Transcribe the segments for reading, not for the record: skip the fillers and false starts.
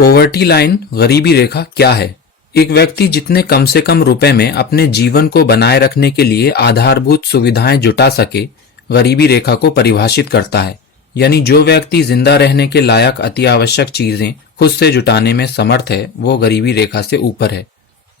Poverty line गरीबी रेखा क्या है? एक व्यक्ति जितने कम से कम रुपए में अपने जीवन को बनाए रखने के लिए आधारभूत सुविधाएं जुटा सके, गरीबी रेखा को परिभाषित करता है। यानी जो व्यक्ति जिंदा रहने के लायक अति आवश्यक चीजें खुद से जुटाने में समर्थ है, वो गरीबी रेखा से ऊपर है।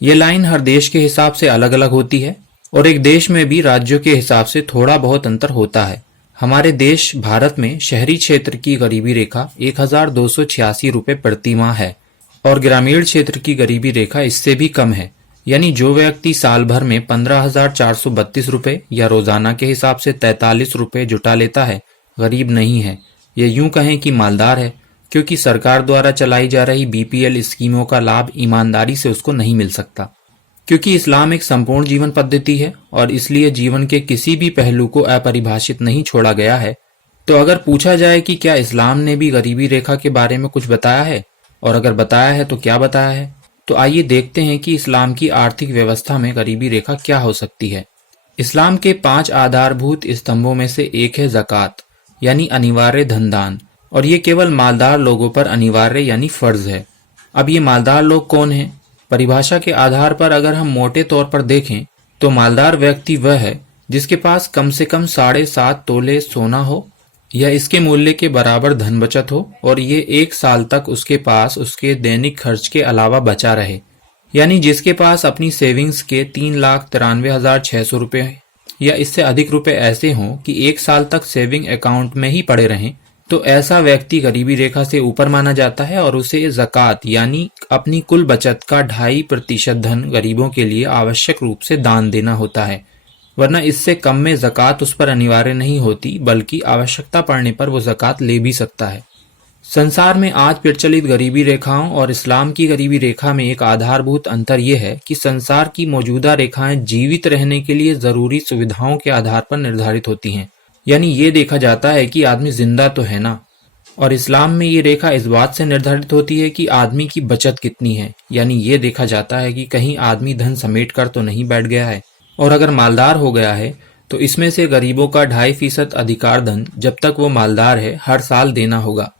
ये लाइन हर देश के हिसाब से अलग अलग होती है और एक देश में भी राज्यों के हिसाब से थोड़ा बहुत अंतर होता है। हमारे देश भारत में शहरी क्षेत्र की गरीबी रेखा 1286 रुपये प्रति माह है और ग्रामीण क्षेत्र की गरीबी रेखा इससे भी कम है। यानी जो व्यक्ति साल भर में 15,432 रुपये या रोजाना के हिसाब से 43 रुपये जुटा लेता है, गरीब नहीं है। ये यूं कहें कि मालदार है, क्योंकि सरकार द्वारा चलाई जा रही बीपीएल स्कीमों का लाभ ईमानदारी से उसको नहीं मिल सकता। क्योंकि इस्लाम एक संपूर्ण जीवन पद्धति है और इसलिए जीवन के किसी भी पहलू को अपरिभाषित नहीं छोड़ा गया है। तो अगर पूछा जाए कि क्या इस्लाम ने भी गरीबी रेखा के बारे में कुछ बताया है, और अगर बताया है तो क्या बताया है, तो आइए देखते हैं कि इस्लाम की आर्थिक व्यवस्था में गरीबी रेखा क्या हो सकती है। इस्लाम के 5 आधारभूत स्तंभों में से एक है ज़कात, यानी अनिवार्य धनदान, और ये केवल मालदार लोगों पर अनिवार्य यानी फर्ज है। अब ये मालदार लोग कौन हैं? परिभाषा के आधार पर अगर हम मोटे तौर पर देखें तो मालदार व्यक्ति वह है जिसके पास कम से कम 7.5 तोले सोना हो या इसके मूल्य के बराबर धन बचत हो और ये 1 साल तक उसके पास उसके दैनिक खर्च के अलावा बचा रहे। यानी जिसके पास अपनी सेविंग्स के 3,93,600 रुपये या इससे अधिक रुपए ऐसे हों कि 1 साल तक सेविंग अकाउंट में ही पड़े रहें, तो ऐसा व्यक्ति गरीबी रेखा से ऊपर माना जाता है और उसे ज़कात यानी अपनी कुल बचत का 2.5% धन गरीबों के लिए आवश्यक रूप से दान देना होता है। वरना इससे कम में ज़कात उस पर अनिवार्य नहीं होती, बल्कि आवश्यकता पड़ने पर वो ज़कात ले भी सकता है। संसार में आज प्रचलित गरीबी रेखाओं और इस्लाम की गरीबी रेखा में एक आधारभूत अंतर यह है कि संसार की मौजूदा रेखाएं जीवित रहने के लिए जरूरी सुविधाओं के आधार पर निर्धारित होती हैं। यानी ये देखा जाता है कि आदमी जिंदा तो है ना, और इस्लाम में ये रेखा इस बात से निर्धारित होती है कि आदमी की बचत कितनी है। यानी ये देखा जाता है कि कहीं आदमी धन समेट कर तो नहीं बैठ गया है, और अगर मालदार हो गया है तो इसमें से गरीबों का 2.5% अधिकार धन जब तक वो मालदार है हर साल देना होगा।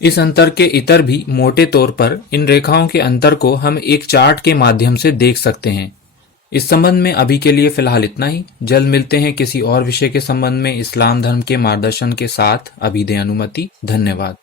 इस अंतर के इतर भी मोटे तौर पर इन रेखाओं के अंतर को हम एक चार्ट के माध्यम से देख सकते हैं। इस संबंध में अभी के लिए फिलहाल इतना ही। जल्द मिलते हैं किसी और विषय के संबंध में इस्लाम धर्म के मार्गदर्शन के साथ। अभी दें अनुमति। धन्यवाद।